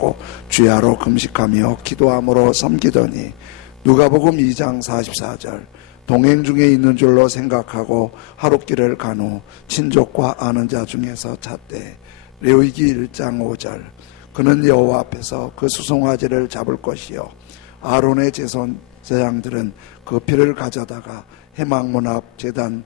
잡고 주야로 금식하며 기도함으로 섬기더니 누가복음 2장 44절 동행 중에 있는 줄로 생각하고 하룻길을 간 후 친족과 아는 자 중에서 찾되 레위기 1장 5절 그는 여호와 앞에서 그 수송아지를 잡을 것이요 아론의 제사장들은 그 피를 가져다가 회막문 앞 제단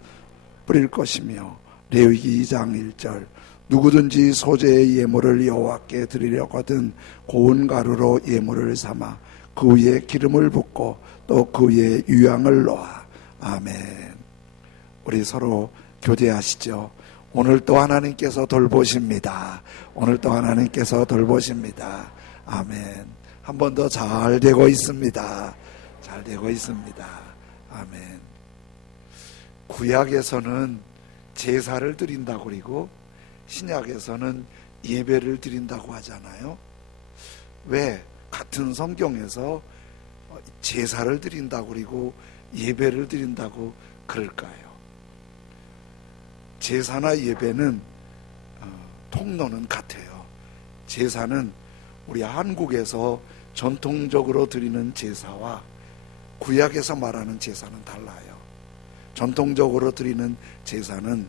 뿌릴 것이며 레위기 2장 1절 누구든지 소재의 예물을 여호와께 드리려거든 고운 가루로 예물을 삼아 그 위에 기름을 붓고 또 그 위에 유향을 놓아. 아멘. 우리 서로 교제하시죠. 오늘 또 하나님께서 돌보십니다. 오늘 또 하나님께서 돌보십니다. 아멘. 한 번 더 잘 되고 있습니다. 잘 되고 있습니다. 아멘. 구약에서는 제사를 드린다고 그리고 신약에서는 예배를 드린다고 하잖아요. 왜 같은 성경에서 제사를 드린다고 그리고 예배를 드린다고 그럴까요? 제사나 예배는 통로는 같아요. 제사는 우리 한국에서 전통적으로 드리는 제사와 구약에서 말하는 제사는 달라요. 전통적으로 드리는 제사는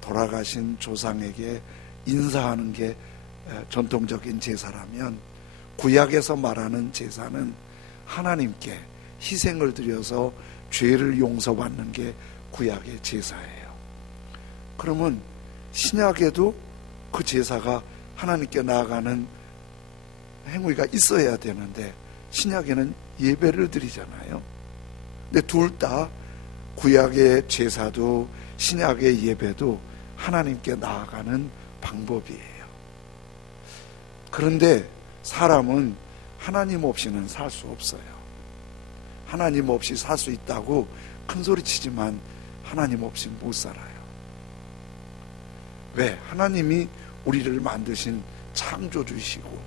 돌아가신 조상에게 인사하는 게 전통적인 제사라면 구약에서 말하는 제사는 하나님께 희생을 드려서 죄를 용서받는 게 구약의 제사예요. 그러면 신약에도 그 제사가 하나님께 나아가는 행위가 있어야 되는데 신약에는 예배를 드리잖아요. 근데 둘 다 구약의 제사도 신약의 예배도 하나님께 나아가는 방법이에요. 그런데 사람은 하나님 없이는 살 수 없어요. 하나님 없이 살 수 있다고 큰소리 치지만 하나님 없이 못 살아요. 왜? 하나님이 우리를 만드신 창조주이시고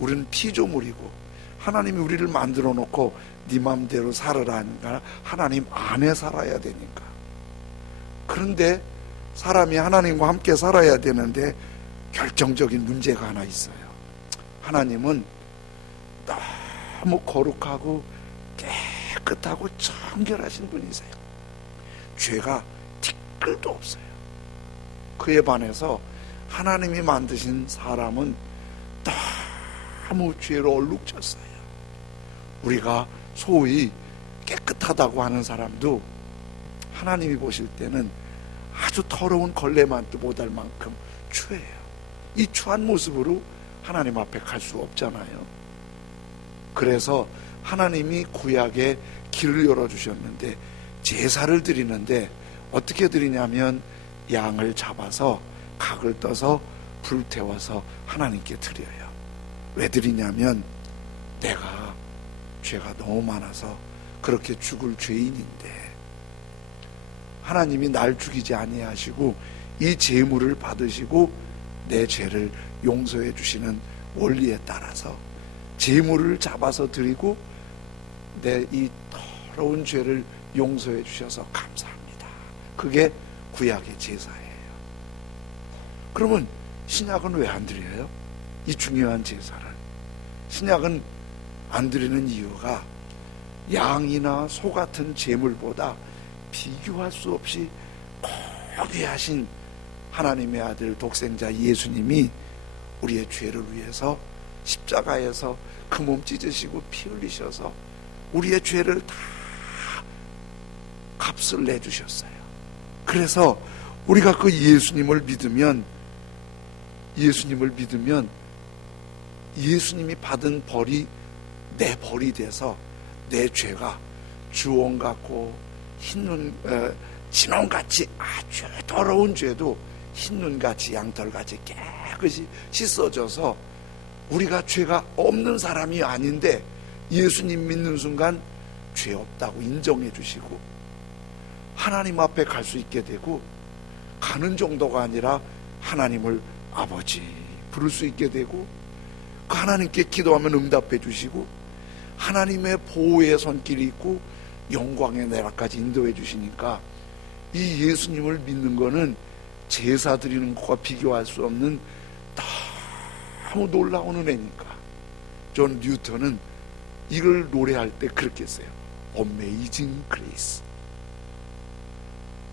우리는 피조물이고 하나님이 우리를 만들어 놓고 네 맘대로 살아라니까 하나님 안에 살아야 되니까. 그런데 사람이 하나님과 함께 살아야 되는데 결정적인 문제가 하나 있어요. 하나님은 너무 거룩하고 깨끗하고 정결하신 분이세요. 죄가 티끌도 없어요. 그에 반해서 하나님이 만드신 사람은 너무 죄로 얼룩졌어요. 우리가 소위 깨끗하다고 하는 사람도 하나님이 보실 때는 아주 더러운 걸레만도 못할 만큼 추해요. 이 추한 모습으로 하나님 앞에 갈 수 없잖아요. 그래서 하나님이 구약에 길을 열어주셨는데 제사를 드리는데 어떻게 드리냐면 양을 잡아서 각을 떠서 불태워서 하나님께 드려요. 왜 드리냐면 내가 죄가 너무 많아서 그렇게 죽을 죄인인데 하나님이 날 죽이지 아니하시고 이 제물을 받으시고 내 죄를 용서해 주시는 원리에 따라서 제물을 잡아서 드리고 내 이 더러운 죄를 용서해 주셔서 감사합니다. 그게 구약의 제사예요. 그러면 신약은 왜 안 드려요? 이 중요한 제사를. 신약은 안 드리는 이유가 양이나 소 같은 제물보다 비교할 수 없이 고귀하신 하나님의 아들 독생자 예수님이 우리의 죄를 위해서 십자가에서 그 몸 찢으시고 피 흘리셔서 우리의 죄를 다 값을 내주셨어요. 그래서 우리가 그 예수님을 믿으면 예수님이 받은 벌이 내 벌이 돼서 내 죄가 주홍 같고 흰눈 진홍같이 아주 더러운 죄도 흰눈같이 양털같이 깨끗이 씻어져서 우리가 죄가 없는 사람이 아닌데 예수님 믿는 순간 죄 없다고 인정해 주시고 하나님 앞에 갈 수 있게 되고 가는 정도가 아니라 하나님을 아버지 부를 수 있게 되고 그 하나님께 기도하면 응답해 주시고 하나님의 보호의 손길이 있고 영광의 나라까지 인도해 주시니까 이 예수님을 믿는 거는 제사 드리는 것과 비교할 수 없는 너무 놀라운 은혜니까 존 뉴턴은 이걸 노래할 때 그렇게 했어요. Amazing Grace.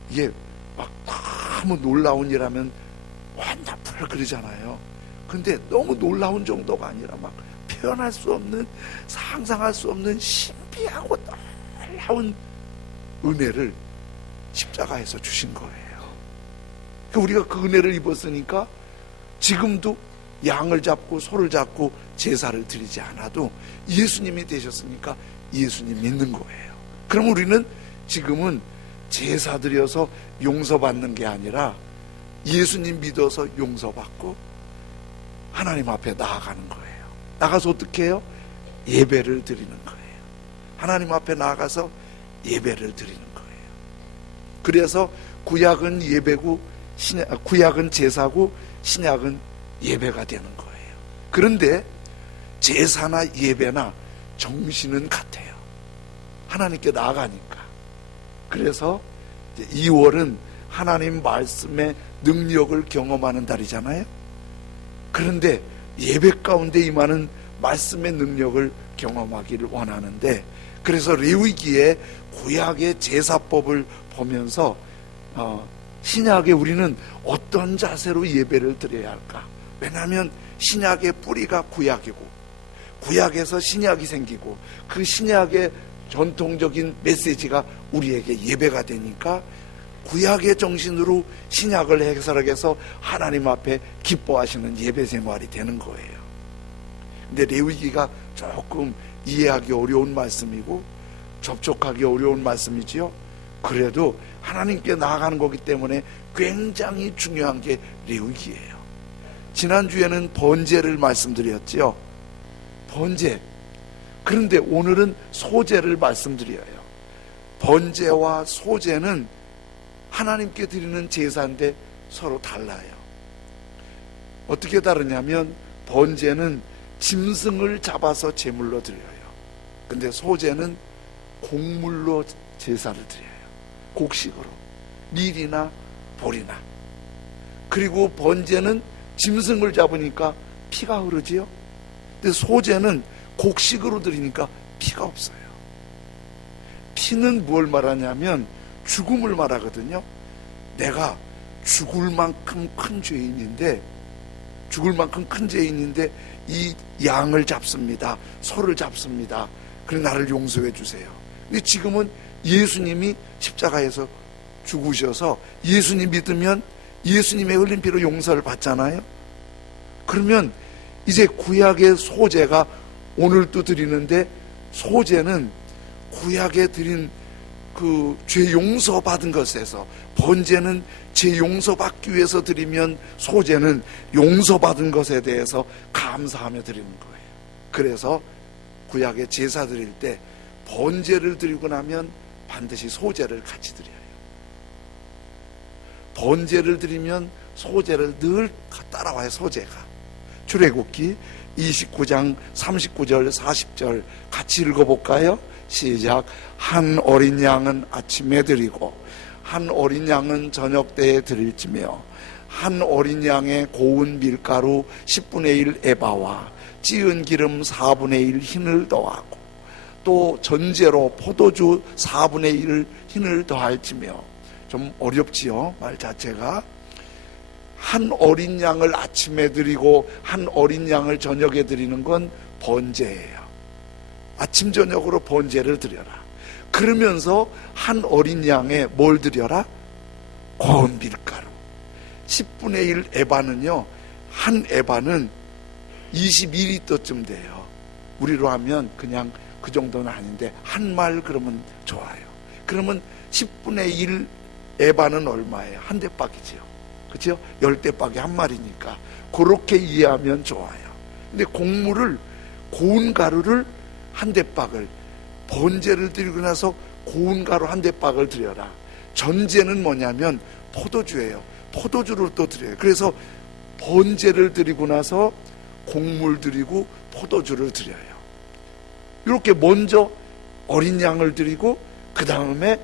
이게 막 너무 놀라운 일하면 완다풀 그러잖아요. 근데 너무 놀라운 정도가 아니라 막 표현할 수 없는, 상상할 수 없는 신비하고 놀라운 은혜를 십자가에서 주신 거예요. 우리가 그 은혜를 입었으니까 지금도 양을 잡고 소를 잡고 제사를 드리지 않아도 예수님이 되셨으니까 예수님 믿는 거예요. 그럼 우리는 지금은 제사 드려서 용서받는 게 아니라 예수님 믿어서 용서받고 하나님 앞에 나아가는 거예요. 나가서 어떻게 해요? 예배를 드리는 거예요. 하나님 앞에 나아가서 예배를 드리는 거예요. 그래서 구약은 예배고 구약은 제사고 신약은 예배가 되는 거예요. 그런데 제사나 예배나 정신은 같아요. 하나님께 나아가니까. 그래서 2월은 하나님 말씀의 능력을 경험하는 달이잖아요. 그런데 예배 가운데 임하는 말씀의 능력을 경험하기를 원하는데, 그래서 레위기의 구약의 제사법을 보면서 신약에 우리는 어떤 자세로 예배를 드려야 할까? 왜냐하면 신약의 뿌리가 구약이고 구약에서 신약이 생기고 그 신약의 전통적인 메시지가 우리에게 예배가 되니까 구약의 정신으로 신약을 해석해서 하나님 앞에 기뻐하시는 예배 생활이 되는 거예요. 근데 레위기가 조금 이해하기 어려운 말씀이고 접촉하기 어려운 말씀이지요. 그래도 하나님께 나아가는 거기 때문에 굉장히 중요한 게 레위기예요. 지난주에는 번제를 말씀드렸지요. 번제. 그런데 오늘은 소제를 말씀드려요. 번제와 소제는 하나님께 드리는 제사인데 서로 달라요. 어떻게 다르냐면 번제는 짐승을 잡아서 제물로 드려요. 근데 소제는 곡물로 제사를 드려요. 곡식으로 밀이나 보리나. 그리고 번제는 짐승을 잡으니까 피가 흐르지요. 근데 소제는 곡식으로 드리니까 피가 없어요. 피는 뭘 말하냐면 죽음을 말하거든요. 내가 죽을 만큼 큰 죄인인데 이 양을 잡습니다. 소를 잡습니다. 그래 나를 용서해 주세요. 근데 지금은 예수님이 십자가에서 죽으셔서 예수님 믿으면 예수님의 흘린 피로 용서를 받잖아요. 그러면 이제 구약의 소제가 오늘 또 드리는데, 소제는 구약에 드린 그 죄 용서 받은 것에서, 번제는 죄 용서 받기 위해서 드리면 소제는 용서 받은 것에 대해서 감사하며 드리는 거예요. 그래서 구약에 제사 드릴 때 번제를 드리고 나면 반드시 소제를 같이 드려요. 번제를 드리면 소제를 늘 따라와요. 소제가. 출애굽기 29장 39절 40절 같이 읽어볼까요? 시작. 한 어린 양은 아침에 드리고 한 어린 양은 저녁 때에 드릴지며 한 어린 양의 고운 밀가루 10분의 1 에바와 찌은 기름 4분의 1 흰을 더하고 또 전제로 포도주 4분의 1 흰을 더할지며. 좀 어렵지요, 말 자체가. 한 어린 양을 아침에 드리고 한 어린 양을 저녁에 드리는 건 번제예요. 아침 저녁으로 번제를 드려라. 그러면서 한 어린 양에 뭘 드려라? 고운 밀가루 10분의 1 에바는요, 한 에바는 22리터쯤 돼요. 우리로 하면 그냥 그 정도는 아닌데 한 말 그러면 좋아요. 그러면 10분의 1 에바는 얼마예요? 한 대박이지요. 그렇죠? 10대박이 한 마리니까 그렇게 이해하면 좋아요. 근데 곡물을, 고운 가루를 한 대박을, 번제를 드리고 나서 고운 가루 한 대박을 드려라. 전제는 뭐냐면 포도주예요. 포도주를 또 드려요. 그래서 번제를 드리고 나서 곡물 드리고 포도주를 드려요. 이렇게 먼저 어린 양을 드리고 그 다음에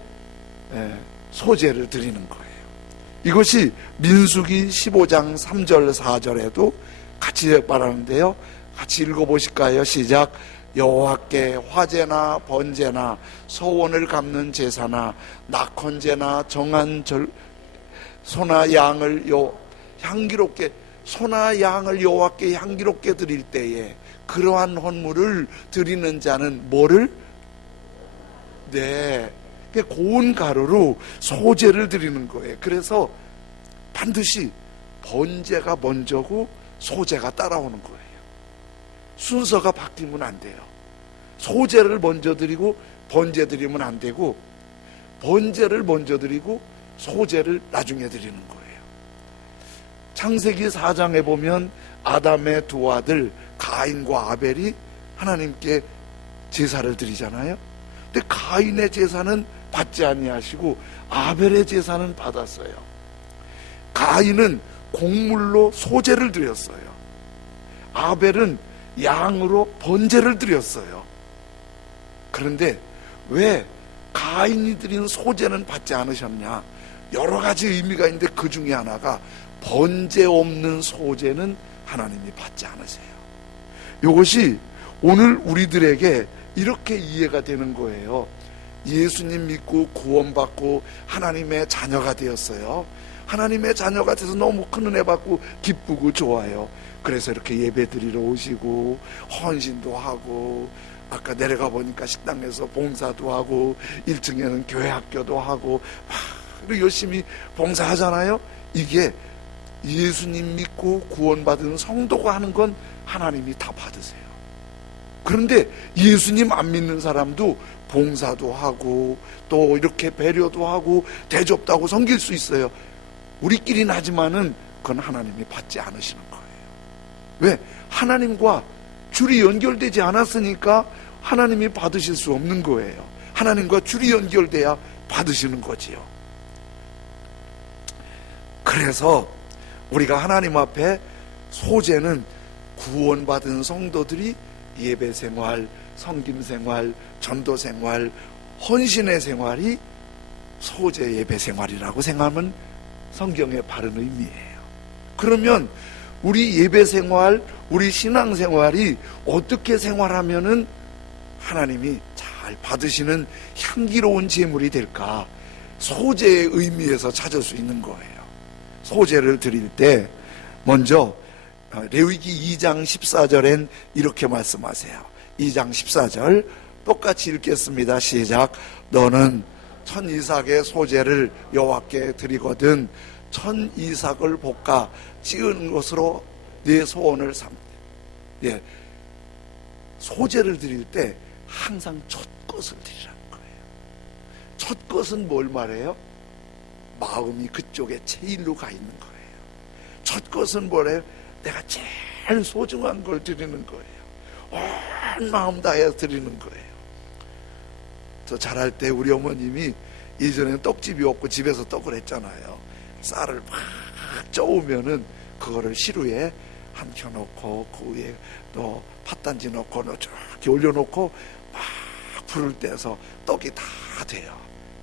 소제를 드리는 거예요. 이것이 민수기 15장 3절 4절에도 같이 말하는데요. 같이 읽어보실까요? 시작. 여호와께 화제나 번제나 소원을 갚는 제사나 낙헌제나 정한 소나 양을 향기롭게 소나 양을 여호와께 향기롭게 드릴 때에 그러한 헌물을 드리는 자는 뭐를? 네, 고운 가루로 소제를 드리는 거예요. 그래서 반드시 번제가 먼저고 소제가 따라오는 거예요. 순서가 바뀌면 안 돼요. 소제를 먼저 드리고 번제 드리면 안 되고, 번제를 먼저 드리고 소제를 나중에 드리는 거예요. 창세기 4장에 보면 아담의 두 아들 가인과 아벨이 하나님께 제사를 드리잖아요. 근데 가인의 제사는 받지 아니하시고 아벨의 제사는 받았어요. 가인은 곡물로 소제를 드렸어요. 아벨은 양으로 번제를 드렸어요. 그런데 왜 가인이 드린 소제는 받지 않으셨냐? 여러 가지 의미가 있는데 그 중에 하나가 번제 없는 소제는 하나님이 받지 않으세요. 이것이 오늘 우리들에게 이렇게 이해가 되는 거예요. 예수님 믿고 구원받고 하나님의 자녀가 되었어요. 하나님의 자녀가 돼서 너무 큰 은혜 받고 기쁘고 좋아요. 그래서 이렇게 예배 드리러 오시고 헌신도 하고, 아까 내려가 보니까 식당에서 봉사도 하고 1층에는 교회 학교도 하고 막 열심히 봉사하잖아요. 이게 예수님 믿고 구원받은 성도가 하는 건 하나님이 다 받으세요. 그런데 예수님 안 믿는 사람도 봉사도 하고 또 이렇게 배려도 하고 대접도 하고 섬길 수 있어요. 우리끼리는 하지만은 그건 하나님이 받지 않으시는 거예요. 왜? 하나님과 줄이 연결되지 않았으니까 하나님이 받으실 수 없는 거예요. 하나님과 줄이 연결돼야 받으시는 거지요. 그래서 우리가 하나님 앞에 소제는 구원받은 성도들이 예배 생활, 성김 생활, 전도 생활, 헌신의 생활이 소제 예배 생활이라고 생각하면 성경의 바른 의미예요. 그러면 우리 예배 생활, 우리 신앙 생활이 어떻게 생활하면은 하나님이 잘 받으시는 향기로운 제물이 될까? 소제의 의미에서 찾을 수 있는 거예요. 소제를 드릴 때 먼저 레위기 2장 14절엔 이렇게 말씀하세요. 2장 14절 똑같이 읽겠습니다. 시작. 너는 천 이삭의 소제를 여호와께 드리거든 천 이삭을 볶아 찌은 것으로 네 소원을 삼. 예, 소제를 드릴 때 항상 첫 것을 드리라는 거예요. 첫 것은 뭘 말해요? 마음이 그쪽에 제일로 가 있는 거예요. 첫 것은 뭐래요? 내가 제일 소중한 걸 드리는 거예요. 온 마음 다해 드리는 거예요. 저 자랄 때 우리 어머님이 예전에는 떡집이 없고 집에서 떡을 했잖아요. 쌀을 막 쪄오면은 그거를 시루에 함켜놓고 그 위에 또 팥단지 넣고 이렇게 올려놓고 막 불을 떼서 떡이 다 돼요.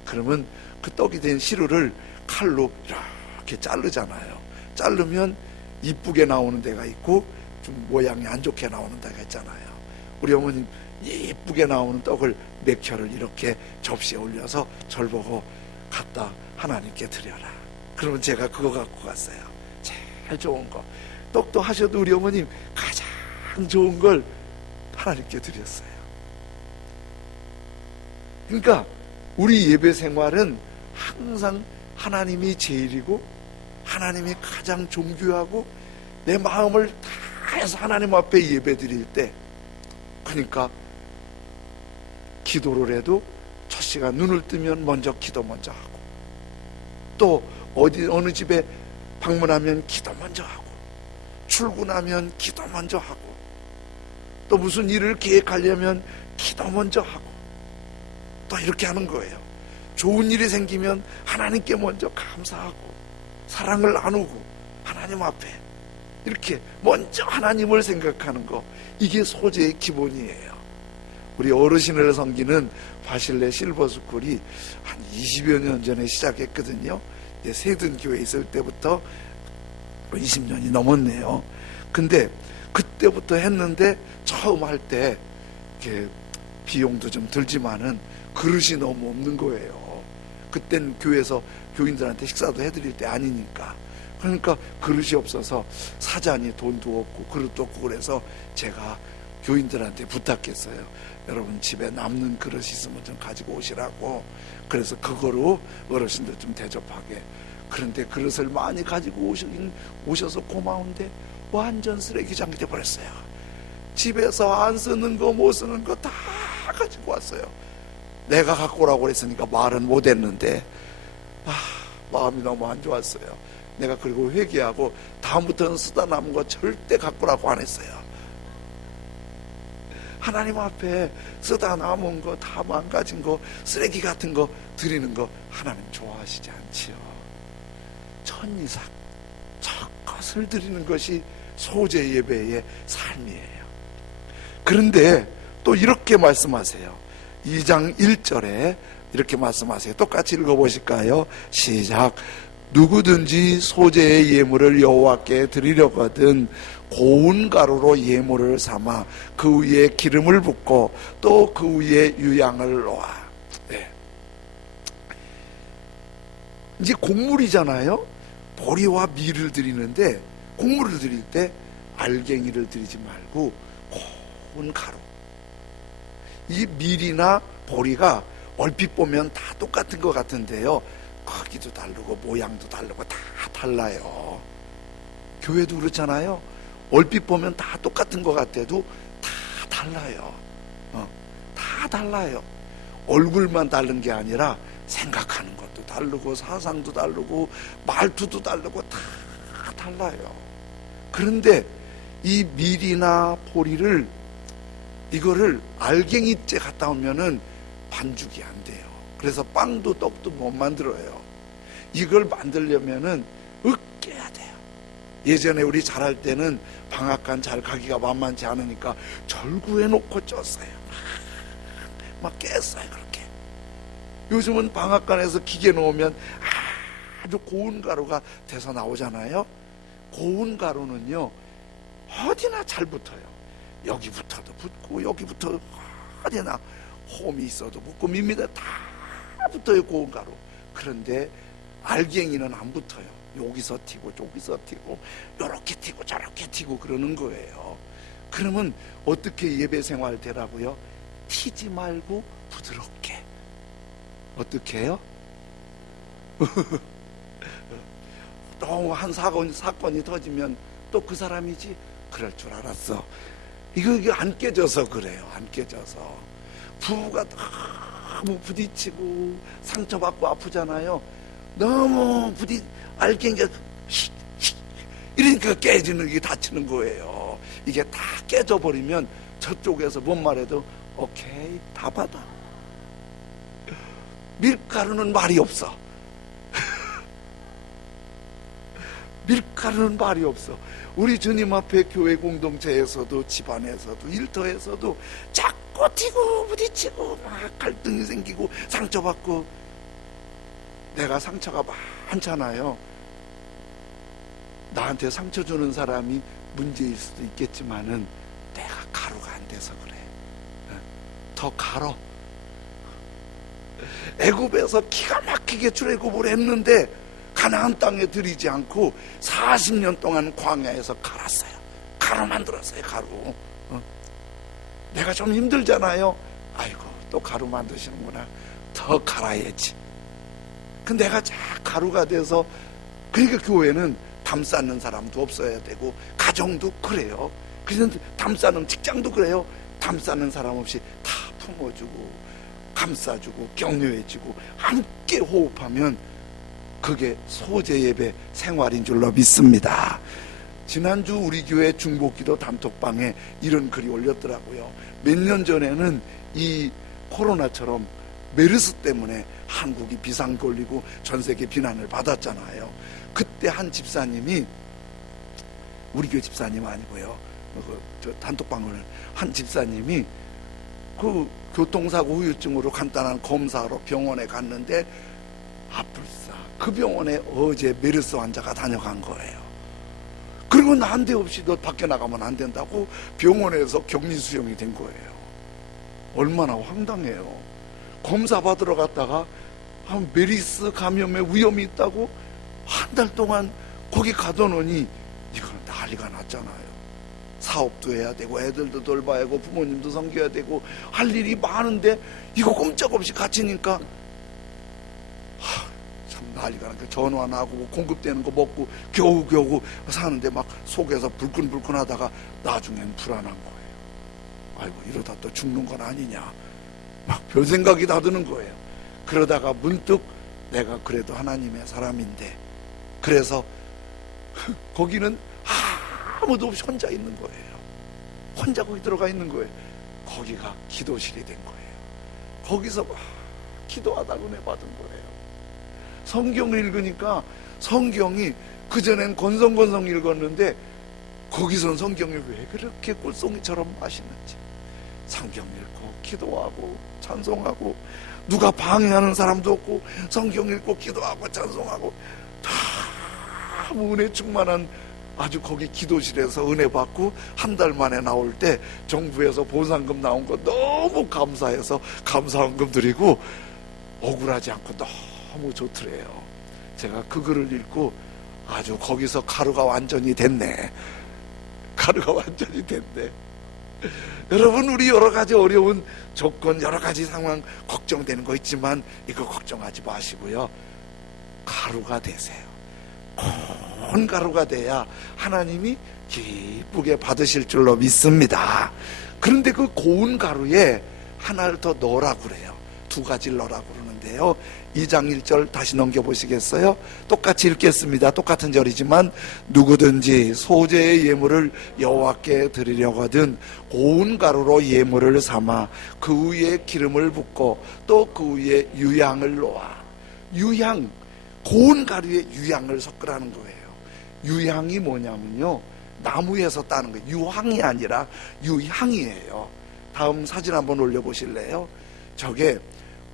그러면 그 떡이 된 시루를 칼로 이렇게 자르잖아요. 자르면 이쁘게 나오는 데가 있고 좀 모양이 안 좋게 나오는 데가 있잖아요. 우리 어머님 이쁘게 나오는 떡을 몇 켜를 이렇게 접시에 올려서 절 보고 갖다 하나님께 드려라. 그러면 제가 그거 갖고 갔어요. 제일 좋은 거. 떡도 하셔도 우리 어머님 가장 좋은 걸 하나님께 드렸어요. 그러니까 우리 예배 생활은 항상 하나님이 제일이고 하나님이 가장 존귀하고 내 마음을 다해서 하나님 앞에 예배 드릴 때, 그러니까 기도를 해도 첫 시간 눈을 뜨면 먼저 기도 먼저 하고, 또 어느 집에 방문하면 기도 먼저 하고, 출근하면 기도 먼저 하고, 또 무슨 일을 계획하려면 기도 먼저 하고, 또 이렇게 하는 거예요. 좋은 일이 생기면 하나님께 먼저 감사하고 사랑을 나누고 하나님 앞에 이렇게 먼저 하나님을 생각하는 거, 이게 소제의 기본이에요. 우리 어르신을 섬기는 바실레 실버스쿨이 한 20여 년 전에 시작했거든요. 세든 교회에 있을 때부터 20년이 넘었네요. 근데 그때부터 했는데 처음 할 때 이렇게 비용도 좀 들지만은 그릇이 너무 없는 거예요. 그땐 교회에서 교인들한테 식사도 해드릴 때 아니니까. 그러니까 그릇이 없어서 사자니 돈도 없고 그릇도 없고, 그래서 제가 교인들한테 부탁했어요. 여러분 집에 남는 그릇 있으면 좀 가지고 오시라고. 그래서 그거로 어르신들 좀 대접하게. 그런데 그릇을 많이 가지고 오셔서 고마운데 완전 쓰레기장이 돼버렸어요. 집에서 안 쓰는 거 못 쓰는 거 다 가지고 왔어요. 내가 갖고 오라고 그랬으니까 말은 못했는데 마음이 너무 안 좋았어요. 내가 그리고 회개하고 다음부터는 쓰다 남은 거 절대 갖고 오라고 안 했어요. 하나님 앞에 쓰다 남은 거, 다 망가진 거, 쓰레기 같은 거 드리는 거 하나님 좋아하시지 않지요. 천이삭 저것을 드리는 것이 소재 예배의 삶이에요. 그런데 또 이렇게 말씀하세요. 2장 1절에 이렇게 말씀하세요. 똑같이 읽어보실까요? 시작. 누구든지 소재의 예물을 여호와께 드리려거든 고운 가루로 예물을 삼아 그 위에 기름을 붓고 또 그 위에 유향을 놓아. 네. 이제 곡물이잖아요. 보리와 밀을 드리는데, 곡물을 드릴 때 알갱이를 드리지 말고 고운 가루. 이 밀이나 보리가 얼핏 보면 다 똑같은 것 같은데요, 크기도 다르고 모양도 다르고 다 달라요. 교회도 그렇잖아요. 얼핏 보면 다 똑같은 것 같아도 다 달라요. 다 달라요. 얼굴만 다른 게 아니라 생각하는 것도 다르고 사상도 다르고 말투도 다르고 다 달라요. 그런데 이 밀이나 보리를, 이거를 알갱이째 갖다 오면은 반죽이 안 돼요. 그래서 빵도 떡도 못 만들어요. 이걸 만들려면은 으깨야 돼요. 예전에 우리 잘할 때는 방앗간 잘 가기가 만만치 않으니까 절구해 놓고 쪘어요. 막 깼어요. 그렇게. 요즘은 방앗간에서 기계 놓으면 아주 고운 가루가 돼서 나오잖아요. 고운 가루는요 어디나 잘 붙어요. 여기부터도 붙고 여기부터 어디나 홈이 있어도 붙고 밉니다. 다 붙어요, 고운 가루. 그런데 알갱이는 안 붙어요. 여기서 튀고 저기서 튀고 요렇게 튀고 저렇게 튀고 그러는 거예요. 그러면 어떻게 예배 생활 되라고요? 튀지 말고 부드럽게. 어떻게 해요? 또 한 사건이 터지면 또 그 사람이지? 그럴 줄 알았어. 이거 안 깨져서 그래요. 안 깨져서. 부부가 너무 부딪히고 상처받고 아프잖아요. 너무 알갱이가 이러니까 깨지는 게 다치는 거예요. 이게 다 깨져버리면 저쪽에서 뭔 말해도 오케이 다 받아. 밀가루는 말이 없어. 밀가루는 말이 없어. 우리 주님 앞에 교회 공동체에서도 집안에서도 일터에서도 자꾸 튀고 부딪히고 막 갈등이 생기고 상처받고. 내가 상처가 많잖아요. 나한테 상처 주는 사람이 문제일 수도 있겠지만은 내가 가루가 안 돼서 그래. 더 갈어. 애굽에서 기가 막히게 출애굽을 했는데 가나안 땅에 들이지 않고 40년 동안 광야에서 갈았어요. 가루 만들었어요. 가루. 내가 좀 힘들잖아요. 아이고 또 가루 만드시는구나. 더 갈아야지. 그 내가 자 가루가 돼서. 그러니까 교회는 담 쌓는 사람도 없어야 되고 가정도 그래요. 그래서 담 쌓는 직장도 그래요. 담 쌓는 사람 없이 다 품어주고 감싸주고 격려해주고 함께 호흡하면 그게 소재 예배 생활인 줄로 믿습니다. 지난주 우리 교회 중보기도 단톡방에 이런 글이 올렸더라고요. 몇 년 전에는 이 코로나처럼 메르스 때문에 한국이 비상 걸리고 전 세계 비난을 받았잖아요. 그때 한 집사님이, 우리 교회 집사님 아니고요, 저 단톡방을 한 집사님이 그 교통사고 후유증으로 간단한 검사로 병원에 갔는데 아플싸 그 병원에 어제 메르스 환자가 다녀간 거예요. 그리고 난데없이 너 밖에 나가면 안 된다고 병원에서 격리 수용이 된 거예요. 얼마나 황당해요. 검사 받으러 갔다가 메리스 감염에 위험이 있다고 한 달 동안 거기 가둬놓으니 이건 난리가 났잖아요. 사업도 해야 되고 애들도 돌봐야 하고 부모님도 섬겨야 되고 할 일이 많은데 이거 꼼짝없이 갇히니까 참 난리가 나니까 전화 안 하고 공급되는 거 먹고 겨우겨우 사는데 막 속에서 불끈불끈 하다가 나중엔 불안한 거예요. 아이고 이러다 또 죽는 건 아니냐 막 별 생각이 다 드는 거예요. 그러다가 문득 내가 그래도 하나님의 사람인데 그래서 거기는 아무도 없이 혼자 있는 거예요. 혼자 거기 들어가 있는 거예요. 거기가 기도실이 된 거예요. 거기서 막 기도하다 은혜 받은 거예요. 성경을 읽으니까 성경이 그전엔 건성건성 읽었는데 거기선 성경이 왜 그렇게 꿀송이처럼 맛있는지 성경 읽고 기도하고 찬송하고 누가 방해하는 사람도 없고 성경 읽고 기도하고 찬송하고 다 은혜 충만한 아주 거기 기도실에서 은혜 받고 한 달 만에 나올 때 정부에서 보상금 나온 거 너무 감사해서 감사원금 드리고 억울하지 않고 너무 좋더래요. 제가 그 글을 읽고 아주 거기서 가루가 완전히 됐네. 가루가 완전히 됐네. 여러분 우리 여러 가지 어려운 조건 여러 가지 상황 걱정되는 거 있지만 이거 걱정하지 마시고요. 가루가 되세요. 고운 가루가 돼야 하나님이 기쁘게 받으실 줄로 믿습니다. 그런데 그 고운 가루에 하나를 더 넣으라고 그래요. 두 가지를 넣으라고 그러는데요. 2장 1절 다시 넘겨보시겠어요? 똑같이 읽겠습니다. 똑같은 절이지만 누구든지 소재의 예물을 여호와께 드리려거든 고운 가루로 예물을 삼아 그 위에 기름을 붓고 또 그 위에 유향을 놓아. 유향, 고운 가루에 유향을 섞으라는 거예요. 유향이 뭐냐면요, 나무에서 따는 거예요. 유황이 아니라 유향이에요. 다음 사진 한번 올려보실래요? 저게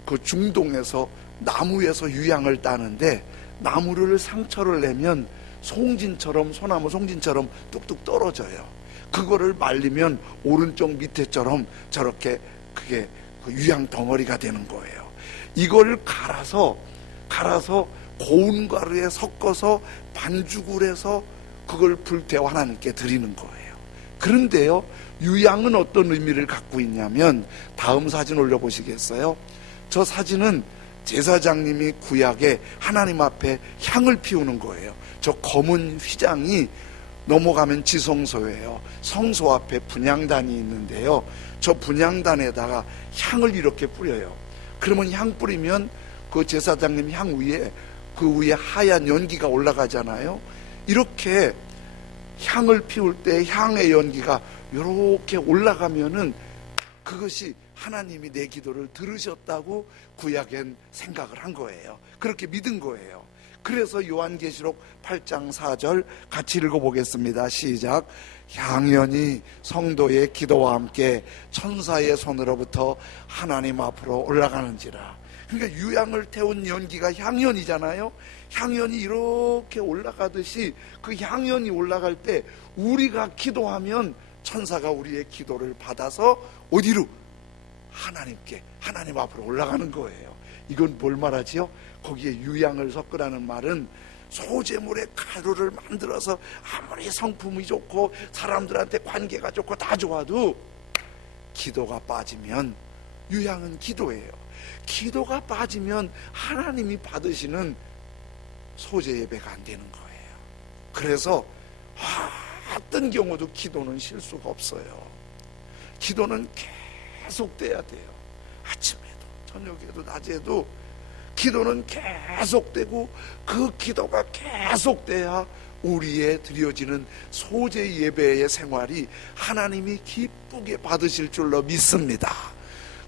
그 중동에서 나무에서 유향을 따는데 나무를 상처를 내면 송진처럼, 소나무 송진처럼 뚝뚝 떨어져요. 그거를 말리면 오른쪽 밑에처럼 저렇게 그게 그 유향 덩어리가 되는 거예요. 이걸 갈아서 고운 가루에 섞어서 반죽을 해서 그걸 불태워 하나님께 드리는 거예요. 그런데요, 유향은 어떤 의미를 갖고 있냐면 다음 사진 올려보시겠어요? 저 사진은 제사장님이 구약에 하나님 앞에 향을 피우는 거예요. 저 검은 휘장이 넘어가면 지성소예요. 성소 앞에 분향단이 있는데요, 저 분향단에다가 향을 이렇게 뿌려요. 그러면 향 뿌리면 그 제사장님 향 위에 그 위에 하얀 연기가 올라가잖아요. 이렇게 향을 피울 때 향의 연기가 이렇게 올라가면은 그것이 하나님이 내 기도를 들으셨다고 구약엔 생각을 한 거예요. 그렇게 믿은 거예요. 그래서 요한계시록 8장 4절 같이 읽어보겠습니다. 시작. 향연이 성도의 기도와 함께 천사의 손으로부터 하나님 앞으로 올라가는지라. 그러니까 유향을 태운 연기가 향연이잖아요. 향연이 이렇게 올라가듯이 그 향연이 올라갈 때 우리가 기도하면 천사가 우리의 기도를 받아서 어디로? 하나님께, 하나님 앞으로 올라가는 거예요. 이건 뭘 말하지요? 거기에 유향을 섞으라는 말은 소재물의 가루를 만들어서 아무리 성품이 좋고 사람들한테 관계가 좋고 다 좋아도 기도가 빠지면, 유향은 기도예요. 기도가 빠지면 하나님이 받으시는 소재 예배가 안 되는 거예요. 그래서 어떤 경우도 기도는 실수가 없어요. 기도는 계속 돼야 돼요. 아침에도 저녁에도 낮에도 기도는 계속되고 그 기도가 계속돼야 우리의 드려지는 소재 예배의 생활이 하나님이 기쁘게 받으실 줄로 믿습니다.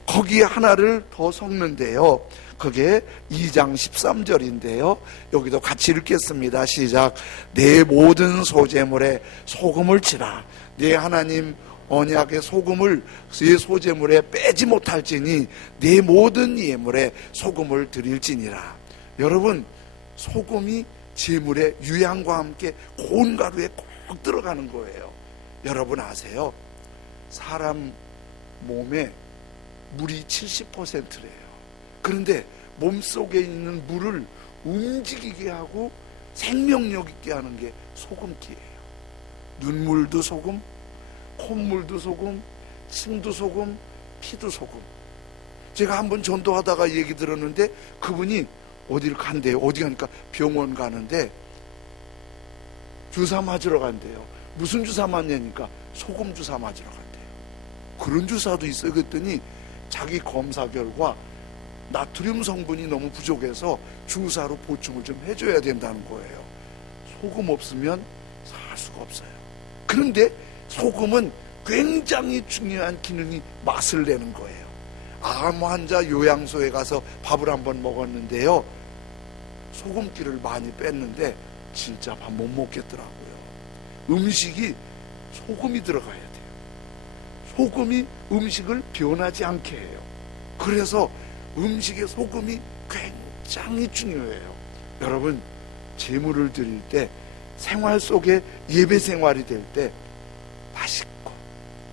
거기에 하나를 더 섞는데요, 그게 2장 13절인데요 여기도 같이 읽겠습니다. 시작. 내 모든 소재물에 소금을 치라. 내 하나님 언약의 소금을 이 소재물에 빼지 못할지니 내 모든 예물에 소금을 드릴지니라. 여러분, 소금이 제물의 유향과 함께 고운 가루에 꼭 들어가는 거예요. 여러분 아세요? 사람 몸에 물이 70%래요. 그런데 몸속에 있는 물을 움직이게 하고 생명력 있게 하는 게 소금기예요. 눈물도 소금, 콧물도 소금, 침도 소금, 피도 소금. 제가 한번 전도하다가 얘기 들었는데 그분이 어디를 간대요. 어디 가니까 병원 가는데 주사 맞으러 간대요. 무슨 주사 맞냐니까 소금 주사 맞으러 간대요. 그런 주사도 있어요. 그랬더니 자기 검사 결과 나트륨 성분이 너무 부족해서 주사로 보충을 좀 해줘야 된다는 거예요. 소금 없으면 살 수가 없어요. 그런데 소금은 굉장히 중요한 기능이 맛을 내는 거예요. 암 환자 요양소에 가서 밥을 한번 먹었는데요, 소금기를 많이 뺐는데 진짜 밥 못 먹겠더라고요. 음식이 소금이 들어가야 돼요. 소금이 음식을 변하지 않게 해요. 그래서 음식에 소금이 굉장히 중요해요. 여러분, 제물을 드릴 때, 생활 속에 예배 생활이 될 때 맛있고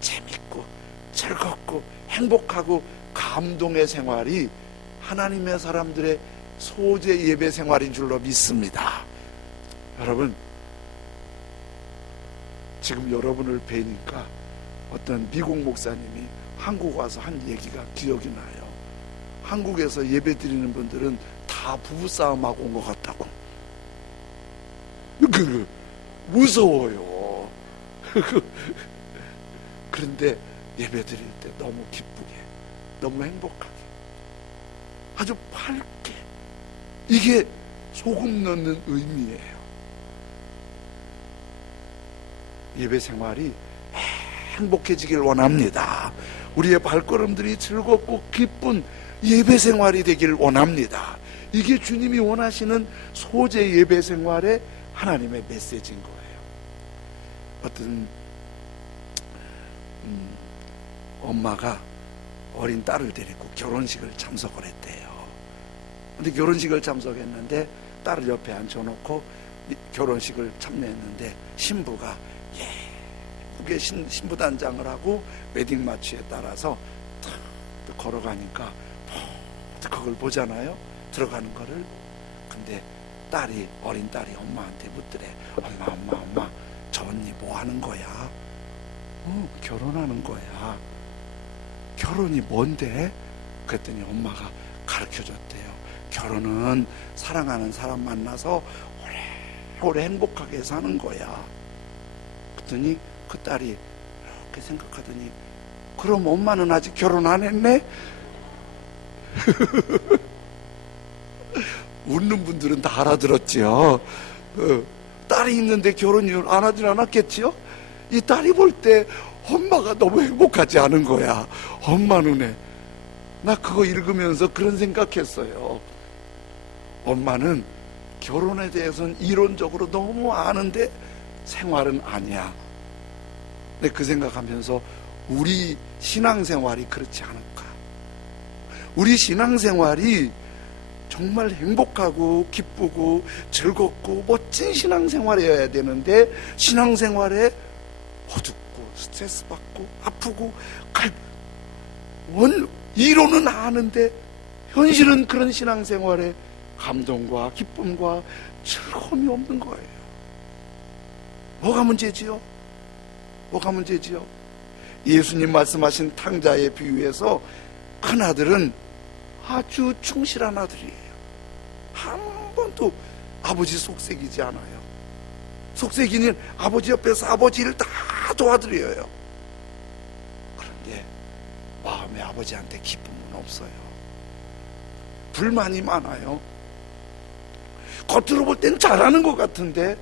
재밌고 즐겁고 행복하고 감동의 생활이 하나님의 사람들의 소재 예배 생활인 줄로 믿습니다. 여러분, 지금 여러분을 뵈니까 어떤 미국 목사님이 한국 와서 한 얘기가 기억이 나요. 한국에서 예배 드리는 분들은 다 부부싸움하고 온 것 같다고. 무서워요. 그런데 예배 드릴 때 너무 기쁘게, 너무 행복하게, 아주 밝게, 이게 소금 넣는 의미예요. 예배 생활이 행복해지길 원합니다. 우리의 발걸음들이 즐겁고 기쁜 예배 생활이 되길 원합니다. 이게 주님이 원하시는 소재 예배 생활의 하나님의 메시지인 거예요. 어떤 엄마가 어린 딸을 데리고 결혼식을 참석을 했대요. 근데 결혼식을 참석했는데 딸을 옆에 앉혀놓고 결혼식을 참여했는데 신부가 예쁘게 신부단장을 하고 웨딩 마취에 따라서 탁 걸어가니까 그걸 보잖아요. 들어가는 거를. 근데 어린 딸이 엄마한테 묻더래. 엄마, 저 언니 뭐 하는 거야? 결혼하는 거야. 결혼이 뭔데? 그랬더니 엄마가 가르쳐줬대요. 결혼은 사랑하는 사람 만나서 오래 행복하게 사는 거야. 그랬더니 그 딸이 이렇게 생각하더니, 그럼 엄마는 아직 결혼 안 했네? 웃는 분들은 다 알아들었지요. 딸이 있는데 결혼을 안 하진 않았겠지요? 이 딸이 볼 때 엄마가 너무 행복하지 않은 거야. 엄마 눈에. 나 그거 읽으면서 그런 생각했어요. 엄마는 결혼에 대해서는 이론적으로 너무 아는데 생활은 아니야. 근데 그 생각하면서 우리 신앙생활이 그렇지 않을까? 우리 신앙생활이 정말 행복하고 기쁘고 즐겁고 멋진 신앙생활이어야 되는데, 신앙생활에 어둡고 스트레스 받고 아프고 이론은 아는데 현실은 그런 신앙생활에 감동과 기쁨과 즐거움이 없는 거예요. 뭐가 문제지요? 예수님 말씀하신 탕자의 비유에서 큰아들은 아주 충실한 아들이에요. 한 번도 아버지 속색이지 않아요. 속색이는 아버지 옆에서 아버지 일을 다 도와드려요. 그런데 마음에 아버지한테 기쁨은 없어요. 불만이 많아요. 겉으로 볼 땐 잘하는 것 같은데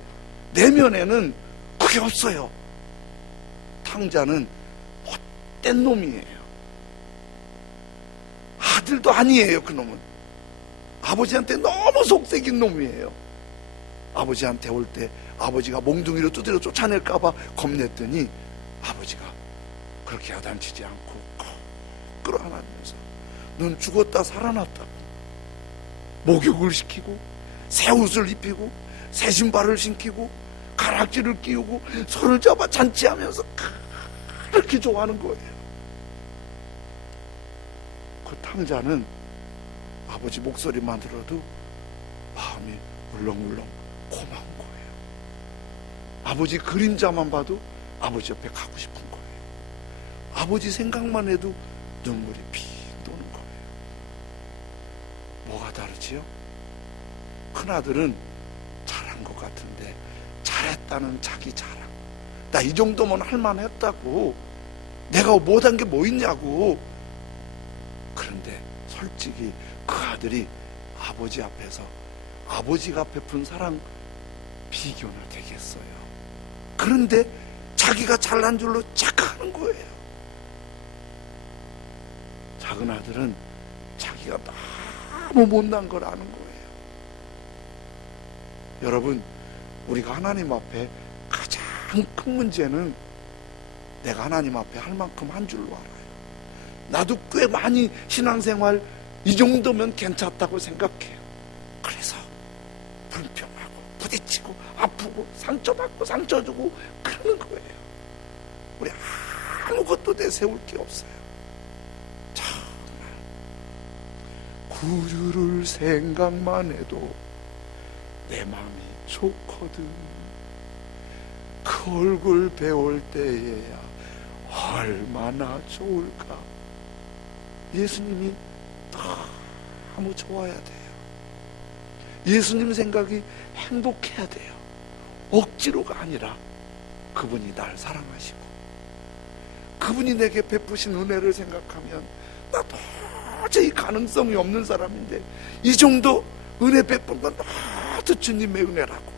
내면에는 그게 없어요. 탕자는 헛된 놈이에요. 아들도 아니에요. 그놈은 아버지한테 너무 속색인 놈이에요. 아버지한테 올 때 아버지가 몽둥이로 두드려 쫓아낼까봐 겁냈더니 아버지가 그렇게 야단치지 않고 끌어안으면서 넌 죽었다 살아났다고 목욕을 시키고 새 옷을 입히고 새 신발을 신기고 가락지를 끼우고 손을 잡아 잔치하면서 그렇게 좋아하는 거예요. 그 탕자는 아버지 목소리만 들어도 마음이 울렁울렁 고마운 거예요. 아버지 그림자만 봐도 아버지 옆에 가고 싶은 거예요. 아버지 생각만 해도 눈물이 피 도는 거예요. 뭐가 다르지요? 큰아들은 잘한 것 같은데 잘했다는 자기 자랑, 나 이 정도면 할만했다고, 내가 못한 게 뭐 있냐고. 그런데 솔직히 그 아들이 아버지 앞에서 아버지가 베푼 사랑 비교는 되겠어요. 그런데 자기가 잘난 줄로 착각하는 거예요. 작은 아들은 자기가 너무 못난 걸 아는 거예요. 여러분, 우리가 하나님 앞에 가장 큰 문제는 내가 하나님 앞에 할 만큼 한 줄로 알아요. 나도 꽤 많이 신앙생활 이 정도면 괜찮다고 생각해요. 그래서 불평하고 부딪히고 아프고 상처받고 상처주고 그러는 거예요. 우리 아무것도 내세울 게 없어요. 정말 구주를 생각만 해도 내 마음이 좋거든. 그 얼굴 배울 때에야 얼마나 좋을까. 예수님이 너무 좋아야 돼요. 예수님 생각이 행복해야 돼요. 억지로가 아니라 그분이 날 사랑하시고 그분이 내게 베푸신 은혜를 생각하면 나 도저히 가능성이 없는 사람인데 이 정도 은혜 베푼 건 모두 주님의 은혜라고.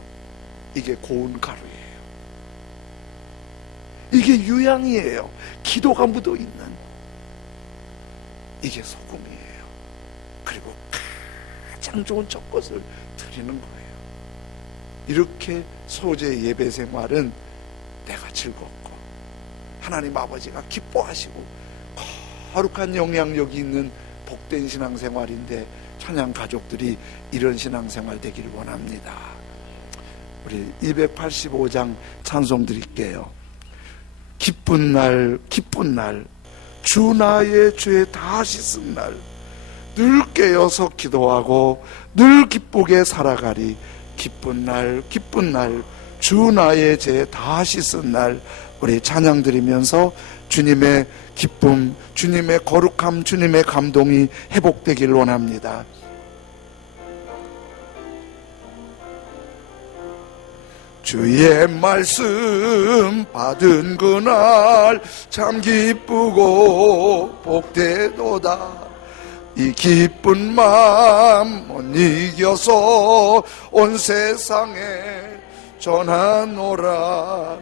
이게 고운 가루예요. 이게 유향이에요. 기도가 묻어있는. 이게 소금이에요. 그리고 가장 좋은 첫 것을 드리는 거예요. 이렇게 소재 예배 생활은 내가 즐겁고 하나님 아버지가 기뻐하시고 거룩한 영향력이 있는 복된 신앙생활인데, 찬양 가족들이 이런 신앙생활 되기를 원합니다. 우리 285장 찬송 드릴게요. 기쁜 날 기쁜 날 주 나의 죄 다 씻은 날, 늘 깨어서 기도하고 늘 기쁘게 살아가리. 기쁜 날 기쁜 날 주 나의 죄 다 씻은 날. 우리 찬양 드리면서 주님의 기쁨, 주님의 거룩함, 주님의 감동이 회복되길 원합니다. 주의 말씀 받은 그날 참 기쁘고 복되도다. 이 기쁜 마음 못 이겨서 온 세상에 전하노라.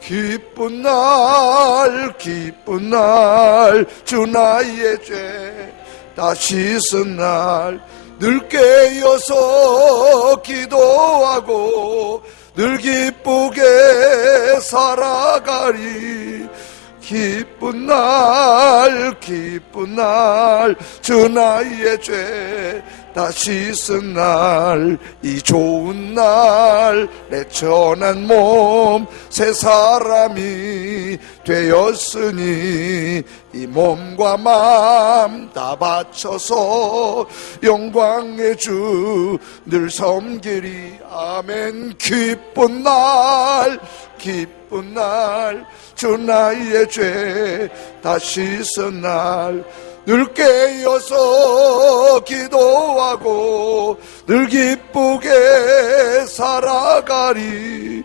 기쁜 날 기쁜 날 주 나의 죄 다 씻은 날, 늘 깨어서 기도하고 늘 기쁘게 살아가리. 기쁜 날 기쁜 날 주 나의 죄 다 씻은 날, 이 좋은 날 내 천한 몸 새 사람이 되었으니 이 몸과 마음 다 바쳐서 영광의 주 늘 섬기리. 아멘. 기쁜 날 기쁜 날 주 나의 죄 다 씻은 날, 늘 깨어서 기도하고 늘 기쁘게 살아가리.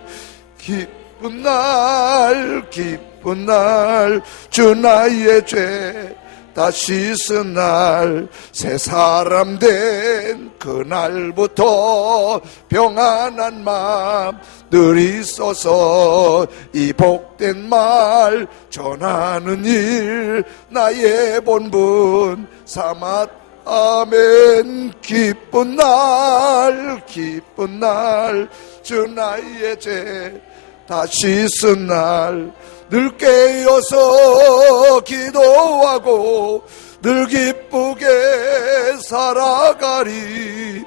기쁜 날 기쁜 날 주 나의 죄 다 씻은 날, 새 사람 된 그날부터 평안한 마음 늘 있어서 이 복된 말 전하는 일 나의 본분 삼았. 아멘. 기쁜 날 기쁜 날 주 나의 죄 다 씻은 날, 늘 깨어서 기도하고 늘 기쁘게 살아가리.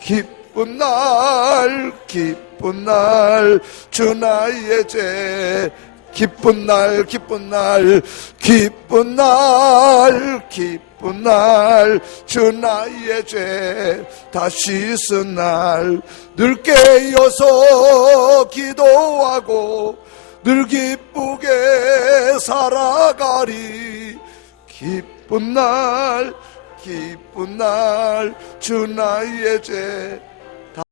기쁜 기쁜 날 기쁜 날 주 나의 죄 기쁜 날 기쁜 날 기쁜 날 기쁜 날 주 나의 죄 다 씻은 날 늘 깨어서 기도하고 늘 기쁘게 살아가리 기쁜 날 주 나의 죄